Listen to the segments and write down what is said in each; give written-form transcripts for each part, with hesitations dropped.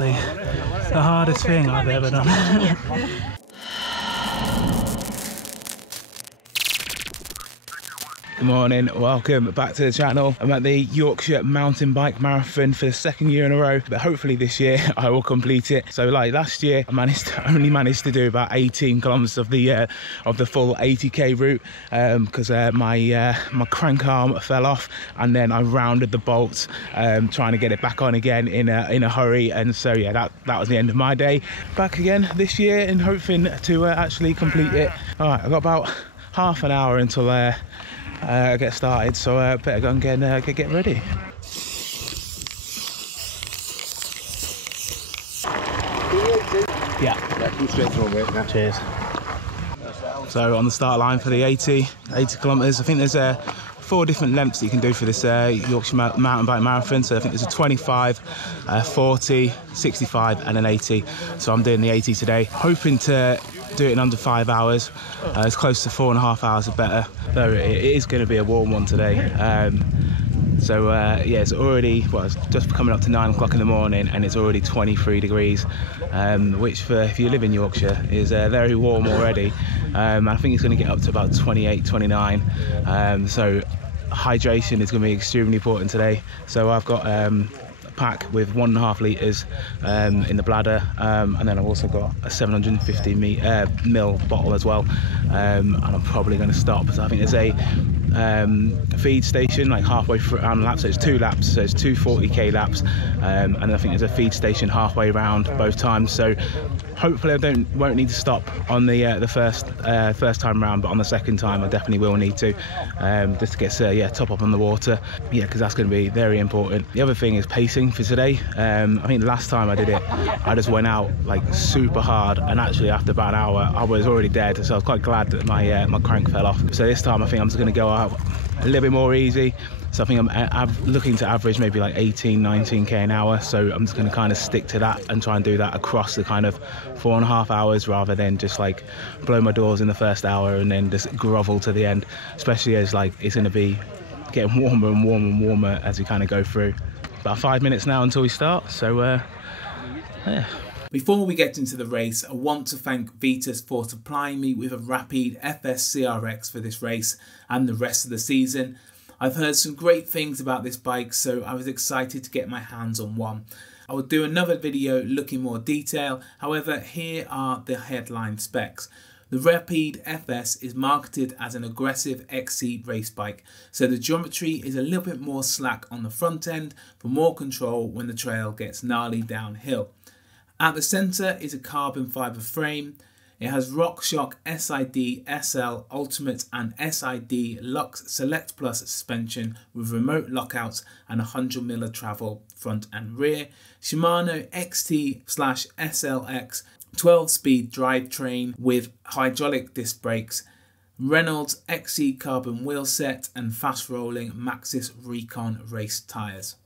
honestly, the hardest thing I've ever done. Good morning, welcome back to the channel. I'm at the Yorkshire mountain bike marathon for the second year in a row, but hopefully this year I will complete it. So like last year I only managed to do about 18 kilometers of the full 80k route because my crank arm fell off, and then I rounded the bolts trying to get it back on again in a hurry, and so yeah, that was the end of my day. Back again this year and hoping to actually complete it. All right, I've got about half an hour until get started, so better go and get ready. Yeah. Cheers. So on the start line for the 80 kilometers, I think there's 4 different lengths that you can do for this Yorkshire mountain bike marathon. So I think there's a 25, 40, 65 and an 80. So I'm doing the 80 today, hoping to do it in under 5 hours. As close to 4.5 hours are better, though it is going to be a warm one today. Yeah, it's already, well, it's just coming up to 9 o'clock in the morning, and it's already 23 degrees, which if you live in Yorkshire is very warm already. I think it's going to get up to about 28, 29. So hydration is going to be extremely important today. So I've got pack with 1.5 litres in the bladder, and then I've also got a 750 ml bottle as well, and I'm probably going to stop. So I think there's a feed station like halfway through around the lap, so it's 2 laps, so it's 2 40k laps, and I think there's a feed station halfway around both times, so hopefully I won't need to stop on the first time round, but on the second time I definitely will need to, just to get top up on the water, yeah, because that's going to be very important. The other thing is pacing for today. I think the last time I did it, I just went out like super hard, and actually after about an hour I was already dead, so I was quite glad that my crank fell off. So this time I think I'm just going to go out a little bit more easy. So I think I'm looking to average maybe like 18, 19k an hour. So I'm just going to kind of stick to that and try and do that across the kind of 4.5 hours, rather than just like blow my doors in the first hour and then just grovel to the end, especially as like it's going to be getting warmer and warmer and warmer as we kind of go through. About 5 minutes now until we start, so yeah. Before we get into the race, I want to thank Vitus for supplying me with a Rapide FS CRX for this race and the rest of the season. I've heard some great things about this bike, so I was excited to get my hands on one. I will do another video looking more detail, however here are the headline specs. The Rapide FS is marketed as an aggressive XC race bike, so the geometry is a little bit more slack on the front end for more control when the trail gets gnarly downhill. At the centre is a carbon fibre frame. It has RockShox SID SL Ultimate and SID Lux Select Plus suspension with remote lockouts and 100mm travel front and rear. Shimano XT/SLX 12-speed drivetrain with hydraulic disc brakes. Reynolds XC carbon wheel set and fast rolling Maxxis Recon race tyres.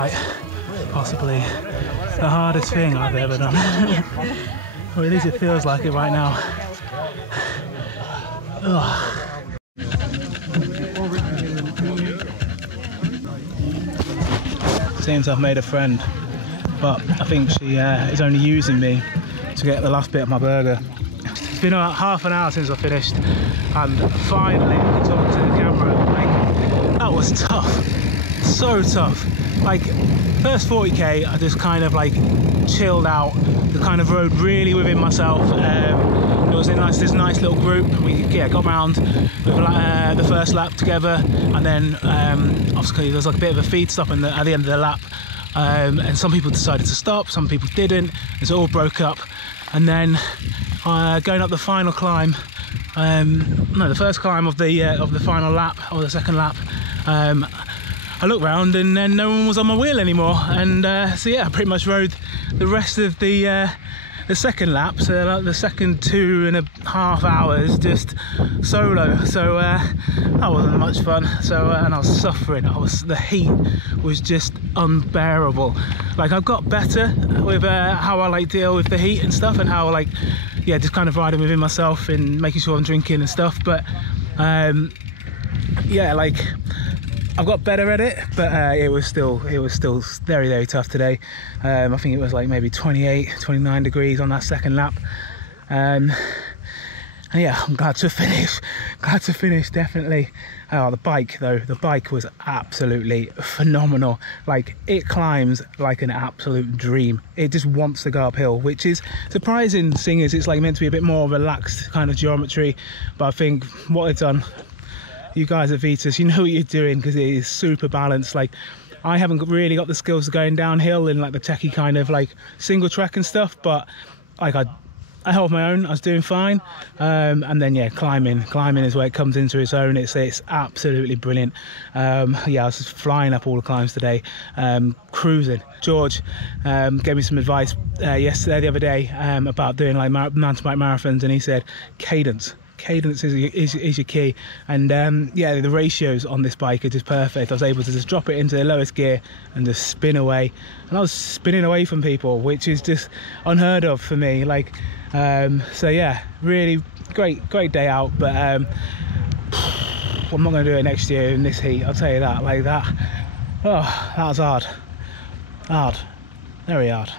Like, possibly the hardest thing I've ever done. Or at least it feels like it right now. Ugh. Seems I've made a friend, but I think she is only using me to get the last bit of my burger. It's been about half an hour since I finished, and finally I can talk to the camera. Like, that was tough, so tough. Like, first 40k, I just kind of like chilled out, the kind of rode really within myself. It was in this nice little group. We got round with the first lap together, and then obviously there was like a bit of a feed stop at the end of the lap, and some people decided to stop, some people didn't, and so it all broke up. And then going up the final climb, no, the first climb of the final lap, or the second lap, I looked round and then no one was on my wheel anymore, and so yeah, I pretty much rode the rest of the second lap, so like the second 2.5 hours just solo. So that wasn't much fun. So and I was suffering. The heat was just unbearable. Like, I've got better with how I like deal with the heat and stuff, and how I like, yeah, just kind of riding within myself and making sure I'm drinking and stuff. But yeah, like, I've got better at it, but it was still very, very tough today. I think it was like maybe 28, 29 degrees on that second lap. And yeah, I'm glad to finish, definitely. Oh, the bike though, the bike was absolutely phenomenal. Like, it climbs like an absolute dream. It just wants to go uphill, which is surprising, seeing as it's like meant to be a bit more relaxed kind of geometry. But I think what it's done, you guys at Vitas, you know what you're doing, because it is super balanced. Like, I haven't really got the skills of going downhill in like the techie kind of like single track and stuff, but like I held my own. I was doing fine. And then yeah, climbing is where it comes into its own. It's absolutely brilliant. Yeah, I was just flying up all the climbs today, cruising. George gave me some advice the other day about doing like mountain bike marathons, and he said cadence is your key. And yeah, the ratios on this bike are just perfect. I was able to just drop it into the lowest gear and just spin away, and I was spinning away from people, which is just unheard of for me. Like, so yeah, really great day out. But I'm not going to do it next year in this heat, I'll tell you that. Like that, oh, that was hard, very hard.